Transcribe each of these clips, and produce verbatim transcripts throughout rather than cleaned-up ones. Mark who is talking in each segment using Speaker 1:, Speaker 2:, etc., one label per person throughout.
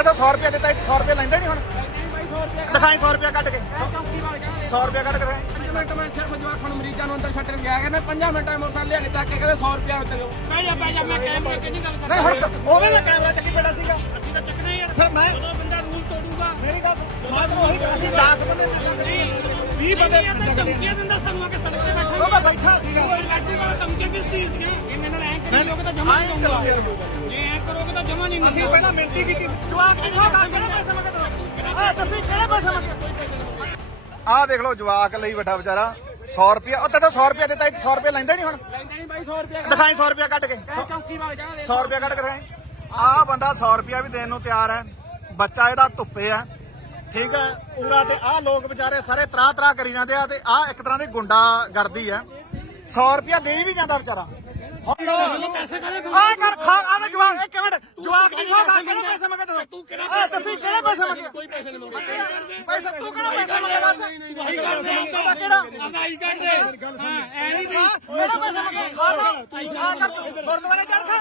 Speaker 1: ਤਾਂ सौ रुपया ਦਿੱਤਾ सौ रुपया ਲੈਂਦੇ ਨਹੀਂ ਹੁਣ ਦਿਖਾਈ सौ रुपया ਕੱਟ ਕੇ सौ रुपया ਕੱਟ ਕੇ
Speaker 2: ਪੰਜ ਮਿੰਟ ਮੈਂ ਸਿਰਫ ਜਵਾਖਾਂ ਨੂੰ ਮਰੀਜ਼ਾਂ ਨੂੰ ਅੰਦਰ ਛੱਡਣ ਗਿਆ ਕਿ ਮੈਂ ਪੰਜਾਂ ਮਿੰਟਾਂ ਮੋਟਰਸਾਈਕਲ ਲਿਆ ਕੇ ਚੱਕ ਕੇ ਕਹਿੰਦੇ ਸੌ ਰੁਪਇਆ ਉੱਤੇ ਦਿਓ ਬਹਿ ਜਾ ਬਹਿ ਜਾ ਮੈਂ ਕੈਮਰੇ ਕਿੰਨੀ ਗੱਲ ਕਰਦਾ
Speaker 1: ਨਹੀਂ ਹੁਣ ਉਹਦੇ ਦਾ ਕੈਮਰਾ ਚੱਕੀ ਬੈਠਾ ਸੀਗਾ
Speaker 2: ਅਸੀਂ ਤਾਂ ਚੱਕਣਾ ਯਾਰ
Speaker 1: ਫਿਰ ਮੈਂ
Speaker 2: ਜਦੋਂ ਬੰਦਾ ਰੂਲ ਤੋੜੂਗਾ
Speaker 1: ਮੇਰੀ ਗੱਲ ਮੈਂ ਤਾਂ ਉਹੀ ਅਸੀਂ ਦਸ ਬੰਦੇ ਵੀਹ ਬੰਦੇ
Speaker 2: ਧਮਕੀਆਂ ਦਿੰਦਾ ਸਾਨੂੰ ਆ ਕੇ ਸੜਕ ਤੇ ਬੈਠਾ
Speaker 1: ਉਹ ਤਾਂ ਬੈਠਾ ਸੀਗਾ
Speaker 2: ਲੱਗੀ ਵਾਲਾ ਧਮਕੀਆਂ ਕਿਸ ਚੀਜ਼ ਦੀਆਂ ਇਹਨਾਂ ਨਾਲ ਐਂ ਕਰੋਗੇ ਤਾਂ ਜਮਾ ਨਹੀਂ ਦਊਂਗਾ ਜੇ ਐਂ ਕਰੋਗੇ ਤਾਂ ਜਮਾ ਨਹੀਂ
Speaker 1: ਅਸੀਂ ਪਹਿਲਾਂ ਮਿਹਨਤੀ ਕੀਤੀ ਜਵਾਕ ਨਹੀਂ ਹੋਗਾ ਕਿਹੜੇ ਪੈਸੇ ਮੰਗਦੇ ਆ ਤੁਸੀਂ ਕਿਹੜੇ ਪੈਸੇ ਮੰਗਦੇ ਆਹ ਦੇਖ ਲਓ ਜਵਾਕ ਲਈ ਵੱਡਾ ਵਿਚਾਰਾ सौ रुपया ਉਹ ਤਾਂ सौ रुपया ਦਿੱਤਾ सौ रुपया ਲੈਂਦੇ ਨਹੀਂ ਹੁਣ
Speaker 2: ਲੈਂਦੇ ਨਹੀਂ ਬਾਈ ਸੌ ਰੁਪਇਆ
Speaker 1: ਦਿਖਾਈ सौ रुपया ਕੱਟ ਕੇ
Speaker 2: ਚੌਂਕੀ ਵਗ ਜਾ
Speaker 1: सौ रुपया ਕੱਟ ਕੇ ਦਿਖਾਈ ਆਹ ਬੰਦਾ सौ रुपया ਵੀ ਦੇਣ ਨੂੰ ਤਿਆਰ ਹੈ ਬੱਚਾ ਇਹਦਾ ਧੁੱਪੇ ਆ ਠੀਕ ਹੈ ਪੂਰਾ ਤੇ ਆਹ ਲੋਕ ਵਿਚਾਰੇ ਸਾਰੇ ਤਰਾ ਤਰਾ ਕਰੀ ਜਾਂਦੇ ਆ ਤੇ ਆਹ ਇੱਕ ਤਰ੍ਹਾਂ ਦੀ ਗੁੰਡਾ ਗਰਦੀ ਆ सौ रुपया ਦੇ ਵੀ ਜਾਂਦਾ ਵਿਚਾਰਾ
Speaker 2: ਪੈਸੇ ਕਾਹਦੇ
Speaker 1: ਆ ਕਰ ਖਾ ਆ ਜਵਾਕ ਇੱਕ ਮਿੰਟ ਜਵਾਕ ਨਹੀਂ ਹੋਗਾ ਕਿਹੜੇ ਪੈਸੇ ਮੰਗਦੇ
Speaker 2: ਤੂੰ ਕਿਹੜਾ
Speaker 1: ਆ ਤੁਸੀਂ ਕਿਹੜੇ ਪੈਸੇ ਮੰਗੇ
Speaker 2: ਕੋਈ ਪੈਸੇ ਨਹੀਂ ਮੰਗਦੇ
Speaker 1: ਪੈਸੇ ਤੂੰ ਕਿਹੜਾ ਪੈਸੇ ਮੰਗੇ ਬਸ
Speaker 2: ਵਹੀ ਕਰਦੇ
Speaker 1: ਆ ਕਿਹੜਾ
Speaker 2: ਅਗਾਈ ਕਰਦੇ ਹਾਂ ਐ ਨਹੀਂ
Speaker 1: ਕਿਹੜੇ ਪੈਸੇ ਮੰਗੇ ਖਾ ਲੋ ਆ ਕਰ ਗੁਰਦੁਆਰੇ ਚੜ ਖਾ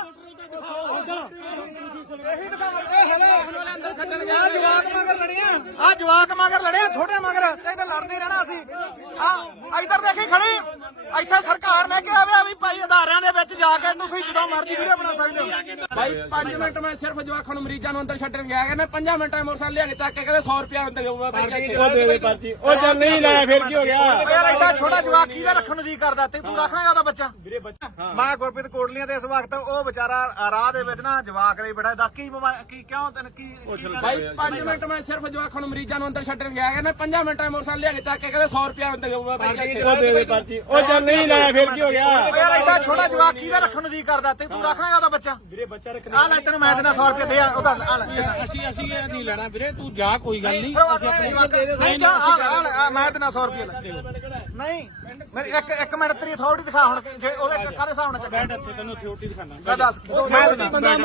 Speaker 1: ਇਹੀ ਦਿਖਾਉਂਦੇ ਹਲੇ
Speaker 2: ਅੰਦਰ ਛੱਡਣ ਜਾ
Speaker 1: ਆ ਜਵਾਕ ਮਗਰ ਲੜੀਆਂ ਆ ਜਵਾਕ ਮਗਰ ਲੜਿਆ ਛੋਟੇ ਮਗਰ ਤੇ ਇੱਧਰ ਲੜਦੇ ਰਹਿਣਾ ਅਸੀਂ ਆ ਇੱਧਰ ਦੇਖੀ ਖੜੀ ਇੱਥੇ ਸਰਕਾਰ ਲੈ ਕੇ ਆਵੇ ਵੀ ਭਾਈ ਅਦਾਰਿਆਂ ਦੇ ਵਿੱਚ ਜਾ ਕੇ ਤੁਸੀਂ ਜਦੋਂ ਮਰਜ਼ੀ ਵੀਡੀਓ ਬਣਾ ਸਕਦੇ ਹੋ
Speaker 2: ਭਾਈ ਪੰਜ ਮਿੰਟ ਮੈਂ ਸਿਰਫ ਜਵਾਖਾਂ ਨੂੰ ਮਰੀਜ਼ਾਂ ਨੂੰ ਅੰਦਰ ਛੱਡਣ ਗਿਆ ਕਿ ਮੈਂ ਪੰਜਾਂ ਮਿੰਟਾਂ ਮੋਟਰਸਾਈਕਲ ਲਿਆ ਕੇ ਚੱਕ ਕੇ ਕਹਿੰਦੇ ਸੌ ਰੁਪਇਆ ਉੱਤੇ ਦੇਊਗਾ ਭਾਈ
Speaker 3: ਉਹ ਦੇ ਦੇ ਪਰਚੀ ਉਹ ਚੱਲ ਨਹੀਂ ਲਾਇਆ ਫਿਰ ਕੀ ਹੋ ਗਿਆ
Speaker 1: ਯਾਰ ਐਡਾ ਛੋਟਾ ਜਵਾਕ ਕਿਹਦਾ ਰੱਖਣ ਨੂੰ ਜੀ ਕਰਦਾ ਤੇ ਤੂੰ ਰੱਖਣਾ ਉਹਦਾ ਬੱਚਾ ਵੀਰੇ ਬੱਚਾ ਮੈਂ ਗੁਰਪ੍ਰੀਤ ਕੋਟਲੀਆਂ ਤੇ ਇਸ ਵਕਤ ਉਹ ਵਿਚਾਰਾ ਰਾਹ ਦੇ ਵਿੱਚ ਨਾ ਜਵਾਕ ਲਈ ਬੜਾ ਦਾ ਕੀ ਕੀ ਕਿਉਂ ਤੈਨੂੰ ਕੀ
Speaker 2: ਭਾਈ ਪੰਜ ਮਿੰਟ ਮੈਂ ਸਿਰਫ ਜਵਾਖਾਂ ਨੂੰ ਮਰੀਜ਼ਾਂ ਨੂੰ ਅੰਦਰ ਛੱਡਣ ਗਿਆ ਕਿ ਮੈਂ ਪੰਜਾਂ ਮਿੰਟਾਂ ਮੋਟਰਸਾਈਕਲ ਲਿਆ ਕੇ ਚੱਕ ਕੇ ਕਹਿੰਦੇ ਸੌ ਰੁਪਇਆ ਉੱਤੇ ਦੇਊਗਾ ਭਾਈ
Speaker 3: ਉਹ ਦੇ ਦੇ ਪਰਚੀ ਉਹ ਚੱਲ ਨਹੀਂ ਲਾਇਆ ਫਿਰ ਕੀ ਹੋ ਗਿਆ
Speaker 1: ਯਾਰ ਐਡਾ ਛੋਟਾ ਜਵਾਕ ਕਿਹਦਾ ਰੱਖਣ ਨੂੰ ਜੀ ਕਰਦਾ ਤੇ ਤੂੰ ਰੱਖਣਾ ਉਹਦਾ ਬੱਚਾ
Speaker 3: ਵੀਰੇ ਬੱਚਾ ਰੱਖਣਾ
Speaker 1: ਆ ਲੈ ਤੈਨੂੰ ਮੈਂ ਦੇਣਾ ਸੌ ਰੁਪਏ ਦੇ ਆ ਉਹਦਾ ਆ ਲੈ
Speaker 2: ਅਸੀਂ ਅਸੀਂ ਇਹ ਨਹੀਂ ਲੈਣਾ ਵੀਰੇ ਤੂੰ ਜਾ ਕੋਈ ਗੱਲ ਨਹੀਂ
Speaker 1: ਅਸੀਂ ਆਪਣੇ ਮੈਂ ਦੇਣਾ ਸੌ ਰੁਪਏ ਨਹੀਂ ਮੇਰੀ ਇੱਕ ਇੱਕ ਮਿੰਟ ਤੇਰੀ ਅਥਾਰਟੀ ਦਿਖਾ ਹੁਣ ਜੇ ਉਹਦੇ ਕਾਹਦੇ ਹਿਸਾਬ ਨਾਲ ਚੱਕਾ
Speaker 2: ਇੱਥੇ ਤੈਨੂੰ ਥਿਓਟੀ ਦਿਖਾਣਾ
Speaker 1: ਮੈਂ ਦੱਸ ਮੈਂ ਦੇਣਾ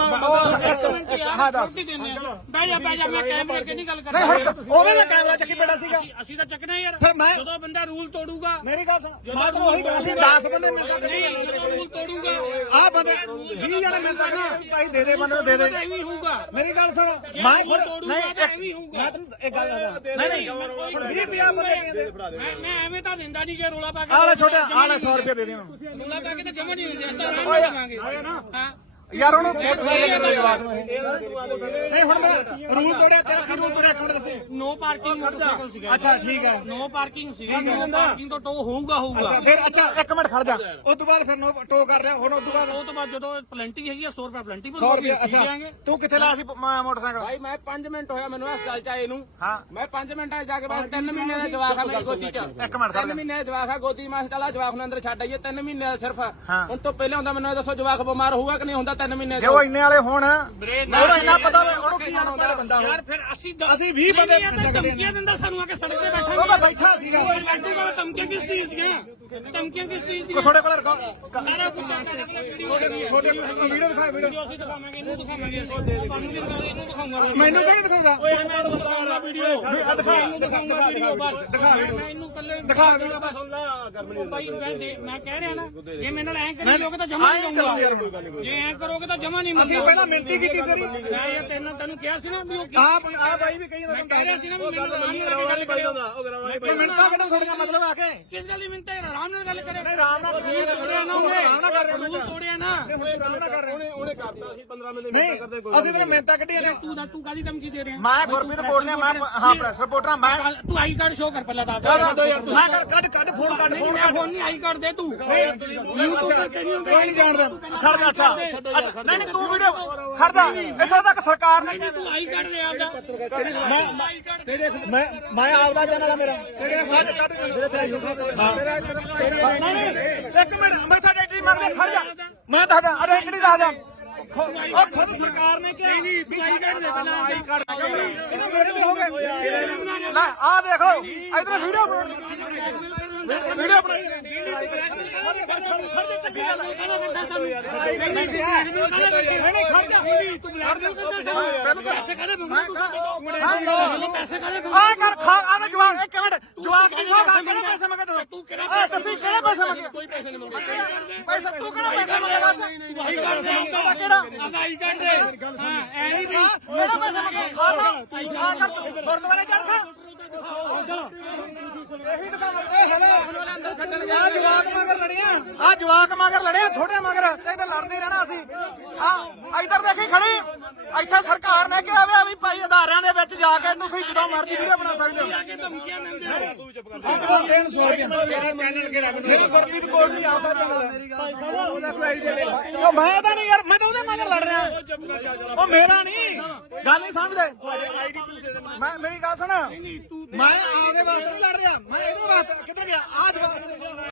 Speaker 1: ਮੈਂ ਦੱਸ
Speaker 2: ਬਹਿ ਜਾ ਬਹਿ ਜਾ ਮੈਂ ਕੈਮਰੇ ਕਿੰਨੀ ਗੱਲ ਕਰਦਾ
Speaker 1: ਨਹੀਂ ਹੁਣ ਉਹਦੇ ਦਾ ਕੈਮਰਾ ਚੱਕੀ ਬੈਠਾ ਸੀਗਾ
Speaker 2: ਅਸੀਂ ਤਾਂ ਚੱਕਣਾ ਯਾਰ
Speaker 1: ਫਿਰ ਮੈਂ
Speaker 2: ਜਦੋਂ ਬੰਦਾ ਰੂਲ ਤੋੜੂਗਾ
Speaker 1: ਮੇਰੀ ਗੱਲ ਸੁਣ ਮੈਂ ਤਾਂ ਉਹੀ ਅਸੀਂ ਦਸ ਬੰਦੇ ਮਿਲਦਾ
Speaker 2: ਨਹੀਂ ਜਦੋਂ ਰੂਲ ਤੋੜੂਗਾ
Speaker 1: ਆ ਬੰਦੇ ਵੀਹ ਜਣੇ ਮਿਲਦਾ ਨਾ ਭਾਈ ਦੇ ਦੇ ਬੰਦੇ ਨੂੰ ਦੇ ਦੇ
Speaker 2: ਐਵੇਂ ਹੋਊਗਾ
Speaker 1: ਮੇਰੀ ਗੱਲ ਸੁਣ ਮੈਂ
Speaker 2: ਰੂਲ ਤੋੜੂਗਾ ਤਾਂ ਐਵੇਂ ਹੋਊਗਾ
Speaker 1: ਮੈਂ ਤੈਨੂੰ ਇੱਕ ਗੱਲ ਦੱਸਦਾ ਨਹੀਂ ਨਹੀਂ ਹੁਣ ਵੀਹ ਪੰਜਾਹ ਬੰਦੇ
Speaker 2: ਮੈਂ ਮੈਂ ਐਵੇਂ ਤਾਂ ਦਿੰਦਾ ਨਹੀਂ ਜੇ ਰੋਲਾ ਪਾ ਕੇ
Speaker 1: ਆਲੇ ਛੋਟਾ ਆਲੇ ਸੌ ਰੁਪਏ ਦੇ ਦੇ ਉਹਨੂੰ
Speaker 2: ਰੋਲਾ ਪਾ ਕੇ ਤਾਂ ਜਮਾ ਨਹੀਂ ਹੁੰਦੇ ਅਸੀਂ ਤਾਂ ਆਰਾਮ ਨਾਲ ਦੇਵਾਂਗੇ ਹਾਂ
Speaker 1: ਯਾਰ ਉਹਨੂੰ ਮੋਟਰਸਾਈਕਲ ਦੇ ਜਵਾਬ ਨੂੰ ਨਹੀਂ ਹੁਣ ਮੈਂ ਰੂਲ ਤੋੜਿਆ ਤੇਰਾ ਕੀ ਰੂਲ ਤੋੜਿਆ ਕੋਣ ਦੱਸੇ
Speaker 2: ਨੋ ਪਾਰਕਿੰਗ ਮੋਟਰਸਾਈਕਲ ਸੀਗਾ
Speaker 1: ਅੱਛਾ ਠੀਕ ਹੈ
Speaker 2: ਨੋ ਪਾਰਕਿੰਗ ਸੀਗਾ ਨੋ ਪਾਰਕਿੰਗ ਤੋਂ ਟੋ ਹੋਊਗਾ ਹੋਊਗਾ
Speaker 1: ਫਿਰ ਅੱਛਾ ਇੱਕ ਮਿੰਟ ਖੜ ਜਾ ਉਸ ਤੋਂ ਬਾਅਦ ਫਿਰ ਨੋ ਟੋ ਕਰ ਰਿਹਾ ਹੁਣ ਉਸ ਤੋਂ ਬਾਅਦ
Speaker 2: ਉਹ ਤੋਂ ਬਾਅਦ ਜਦੋਂ ਪਲੈਂਟੀ ਹੈਗੀ ਆ ਸੌ ਰੁਪਏ ਪਲੈਂਟੀ
Speaker 1: ਸੌ ਰੁਪਏ ਅੱਛਾ ਤੂੰ ਕਿੱਥੇ ਲਾਇਆ ਸੀ ਮੋਟਰਸਾਈਕਲ
Speaker 2: ਭਾਈ ਮੈਂ ਪੰਜ ਮਿੰਟ ਹੋਇਆ ਮੈਨੂੰ ਹਸਪਤਾਲ ਚ ਆਏ ਨੂੰ
Speaker 1: ਹਾਂ
Speaker 2: ਮੈਂ ਪੰਜ ਮਿੰਟਾਂ ਜਾ ਕੇ ਬਸ ਤਿੰਨ ਮਹੀਨੇ ਦਾ ਜਵਾਕ ਆ ਮੇਰੀ ਗੋਦੀ ਚ
Speaker 1: ਇੱਕ ਮਿੰਟ ਖੜ
Speaker 2: ਤਿੰਨ
Speaker 1: ਜਾ
Speaker 2: ਮਹੀਨੇ ਦਾ ਜਵਾਕ ਆ ਗੋਦੀ ਮੈਂ ਚਲਾ ਜਵਾਕ ਨੂੰ ਅੰਦਰ ਛੱਡ ਆਈਏ ਤਿੰਨ ਮਹੀਨੇ ਦਾ ਸਿਰਫ
Speaker 1: ਹਾਂ।
Speaker 2: ਹੁਣ ਤੋਂ ਪਹਿਲਾਂ ਹੁੰਦਾ ਮੈਨੂੰ ਇਹ ਦੱਸੋ ਜਵਾਕ ਬਿਮਾਰ ਹੋਊਗਾ ਕਿ ਨਹੀਂ ਹੁੰਦਾ ਤਿੰਨ ਮਹੀਨੇ
Speaker 1: ਜੇ ਉਹ ਇੰਨੇ ਵਾਲੇ ਹੋਣ
Speaker 2: ਉਹਨੂੰ
Speaker 1: ਉਹਨੂੰ ਇੰਨਾ ਪਤਾ ਹੋਵੇ ਉਹਨੂੰ ਕੀ ਜਾਣਦਾ ਬੰਦਾ
Speaker 2: ਯਾਰ ਫਿਰ ਅਸੀਂ
Speaker 1: ਅਸੀਂ ਵੀਹ ਬੰਦੇ
Speaker 2: ਧਮਕੀਆਂ ਦਿੰਦਾ ਸਾਨੂੰ ਆ ਕੇ ਸੜਕ ਤੇ ਬੈਠਾ
Speaker 1: ਉਹ ਤਾਂ ਬੈਠਾ ਸੀਗਾ
Speaker 2: ਲੱਗੀ ਵਾਲਾ ਧਮਕੀਆਂ ਕਿਸ ਚੀਜ਼ ਦੀਆਂ ਧਮਕੀਆਂ ਕਿਸ ਚੀਜ਼ ਦੀਆਂ
Speaker 1: ਤੁਹਾਡੇ ਕੋਲ ਰਿਕਾਰਡ
Speaker 2: ਸਾਰਾ ਕੁਝ ਸਾਡੇ ਕੋਲ ਵੀਡੀਓ
Speaker 1: ਵੀਡੀਓ ਦਿਖਾ ਵੀਡੀਓ
Speaker 2: ਅਸੀਂ ਦਿਖਾਵਾਂਗੇ ਇਹਨੂੰ ਦਿਖਾਵਾਂਗੇ ਤੁਹਾਨੂੰ ਇਹਨੂੰ ਦਿਖਾਉਂਗਾ
Speaker 1: ਮੈਨੂੰ ਕਿਹੜੀ ਦਿਖਾਉਂਦਾ
Speaker 2: ਓਏ ਮੈਂ ਦਿਖਾਉਂਗਾ ਵੀਡੀਓ ਦਿਖਾ ਇਹਨੂੰ ਦਿਖਾਉਂਗਾ ਵੀਡੀਓ ਬਸ ਦਿਖਾ ਮੈਂ ਇਹਨੂੰ ਕੱਲੇ
Speaker 1: ਦਿਖਾ
Speaker 2: ਬਸ ਭਾਈ ਮੈਂ ਦੇ ਮੈਂ ਕਹਿ ਰਿਹਾ ਨਾ ਜੇ ਮੇਰੇ ਨਾਲ ਐਂ ਕਰੀ ਲੋਗੇ ਤਾਂ ਜਮਾ ਨਹੀਂ ਦਊਂਗਾ ਜੇ ਐਂ ਕਰੋਗੇ ਤਾਂ ਜਮਾ ਨਹੀਂ
Speaker 1: ਅਸੀਂ ਪਹਿਲਾਂ ਮਿਹਨਤੀ ਕੀਤੀ ਸੀ
Speaker 2: ਮੈਂ ਇਹ ਤੈਨੂੰ ਤੈਨੂੰ ਕਿਹਾ ਸੀ ਨਾ ਵੀ ਉਹ
Speaker 1: ਆ ਆ ਬਾਈ ਵੀ ਕਹੀ
Speaker 2: ਮੈਂ ਕਹਿ ਰਿਹਾ ਸੀ ਨਾ ਵੀ ਮੈਨੂੰ ਆਰਾਮ ਨਾਲ ਗੱਲ ਕਰਿਓ
Speaker 1: ਕਿ ਮਿੰਟਾਂ ਕੱਢਣ ਛੋੜੀਆਂ ਮਤਲਬ ਆ ਕੇ
Speaker 2: ਕਿਸ ਗੱਲ ਦੀ ਮਿੰਤਾ ਹੈ ਆਰਾਮ ਨਾਲ ਗੱਲ ਕਰੇ
Speaker 1: ਨਹੀਂ ਆਰਾਮ ਨਾਲ
Speaker 2: ਰੂਲ ਤੋੜਿਆ ਨਾ ਉਹਨੇ
Speaker 1: ਆਰਾਮ ਨਾਲ ਕਰ ਰਹੇ
Speaker 2: ਰੂਲ ਤੋੜਿਆ ਨਾ
Speaker 3: ਉਹਨੇ ਕਰਤਾ ਸੀ ਪੰਦਰਾਂ ਮਿੰਟ
Speaker 1: ਨਹੀਂ ਅਸੀਂ ਤੇਰੇ ਮਿਹਨਤਾਂ ਕੱਢੀਆਂ ਨੇ
Speaker 2: ਤੂੰ ਦਾ ਤੂੰ ਕਾਦੀ ਧਮਕੀ ਦੇ ਰਿਹਾ
Speaker 1: ਮੈਂ ਗੁਰਪ੍ਰੀਤ ਬੋਲਨਿਆ ਮੈਂ ਹਾਂ ਪ੍ਰੈਸ ਰਿਪੋਰਟਰ ਮੈਂ
Speaker 2: ਤੂੰ ਆਈ ਕਾਰਡ ਸ਼ੋ ਕਰ ਪਹਿਲਾਂ ਦੱਸ
Speaker 1: ਮੈਂ ਕਰ ਕੱਢ ਕੱਢ ਫੋਨ ਕੱਢ
Speaker 2: ਨਹੀਂ ਮੈਂ ਫੋਨ ਨਹੀਂ ਆਈ ਕਾਰਡ ਦੇ ਤੂੰ YouTube ਕਰਕੇ ਨਹੀਂ ਹੁੰਦਾ
Speaker 1: ਨਹੀਂ ਜਾਣਦਾ ਛੱਡ ਜਾ ਅੱਛਾ ਅੱਛਾ ਨਹੀਂ ਨਹੀਂ ਤੂੰ ਵੀਡੀਓ ਖੜ ਜਾ ਇੱਥੋਂ ਤੱਕ ਸਰਕਾਰ ਨੇ
Speaker 2: ਤੂੰ ਆਈ ਕਾਰਡ ਦੇ ਆਪਦਾ
Speaker 1: ਮੈਂ
Speaker 2: ਆਈ ਕਾਰਡ
Speaker 1: ਮੈਂ ਮੈਂ ਆਪਦਾ ਚੈਨਲ ਆ ਮੇਰਾ ਕਿਹੜੇ ਮੇਰੇ ਤੇ ਆਈ ਇੱਕ ਮਿੰਟ ਮੈਂ ਤੁਹਾਡੇ ਐਂਟਰੀ ਮੰਗਦਾ ਖੜ ਜਾ ਮੈਂ ਦੱਸਦਾ ਅਰੇ ਐਂਟਰੀ ਦੱਸਦਾ ਉਹ ਖੁਦ ਸਰਕਾਰ ਨੇ ਕਿਹਾ
Speaker 2: ਨਹੀਂ ਤੂੰ ਆਈ ਕਾਰਡ ਦੇ ਪਹਿਲਾਂ ਆਈ ਕਾਰਡ
Speaker 1: ਇਹਦੇ ਮੇਰੇ ਤੇ ਹੋ ਗਏ ਲੈ ਆ ਦੇਖੋ ਇਧਰ ਵੀਡੀਓ ਵੀਡੀਓ ਬਣਾਈ ਆ ਕਰ ਖਾ ਆ ਜਵਾਕ ਇੱਕ ਮਿੰਟ ਜਵਾਕ ਨਹੀਂ ਹੋਗਾ ਕਿਹੜੇ ਪੈਸੇ ਮੰਗਦੇ
Speaker 2: ਤੂੰ
Speaker 1: ਆ ਤੁਸੀਂ ਕਿਹੜੇ ਪੈਸੇ ਮੰਗੇ
Speaker 2: ਕੋਈ ਪੈਸੇ ਨਹੀਂ ਮੰਗਦਾ
Speaker 1: ਪੈਸੇ ਤੂੰ ਕਿਹੜਾ ਪੈਸੇ ਮੰਗੇ ਬਸ
Speaker 2: ਆਈ ਕਾਰਡ ਦੇ
Speaker 1: ਕਿਹੜਾ
Speaker 2: ਆਈ ਕਾਰਡ ਦੇ ਹਾਂ ਐ ਨਹੀਂ
Speaker 1: ਕਿਹੜਾ ਪੈਸੇ ਮੰਗੇ ਖਾ ਜਾ ਕਰ ਗੁਰਦੁਆਰੇ ਚੱਲ ਖਾ ਇਹੀ ਦੁਕਾਨ
Speaker 2: ਅੰਦਰ ਛੱਡਣ ਜਾ
Speaker 1: ਆ ਜਵਾਕ ਮਗਰ ਲੜਿਆ ਆ ਜਵਾਕ ਮਗਰ ਲੜਿਆ ਛੋਟੇ ਮਗਰ ਤੇ ਇਧਰ ਲੜਦੇ ਰਹਿਣਾ ਅਸੀਂ ਆ ਇਧਰ ਦੇਖੀ ਖੜੀ ਇੱਥੇ ਸਰਕਾਰ ਨੇ ਕਿਹਾ ਵੇ ਵੀ ਭਾਈ ਅਦਾਰਿਆਂ ਦੇ ਵਿੱਚ ਜਾ ਕੇ ਤੁਸੀਂ ਜਦੋਂ ਮਰਜ਼ੀ ਵੀਡੀਓ ਬਣਾ ਸਕਦੇ ਹੋ ਤਿੰਨ ਸੌ ਰੁਪਏ
Speaker 3: ਚੈਨਲ ਕਿਹੜਾ
Speaker 1: ਨਹੀਂ ਗੁਰਪ੍ਰੀਤ ਕੋਲ ਨਹੀਂ ਆਉਂਦਾ ਉਹ ਮੈਂ ਤਾਂ ਨਹੀਂ ਯਾਰ ਮੈਂ ਤਾਂ ਉਹਦੇ ਮਗਰ ਲੜ ਰਿਹਾ ਉਹ ਮੇਰਾ ਨਹੀਂ ਗੱਲ ਨਹੀਂ ਸਮਝਦੇ ਮੈਂ ਮੇਰੀ ਗੱਲ ਸੁਣ ਮੈਂ ਆਪਦੇ ਵਾਸਤੇ ਨਹੀਂ ਲੜ ਰਿਹਾ ਮੈਂ ਇਹਦੇ ਵਾਸਤੇ ਕਿੱਧਰ ਗਿਆ ਆ ਜਵਾਕ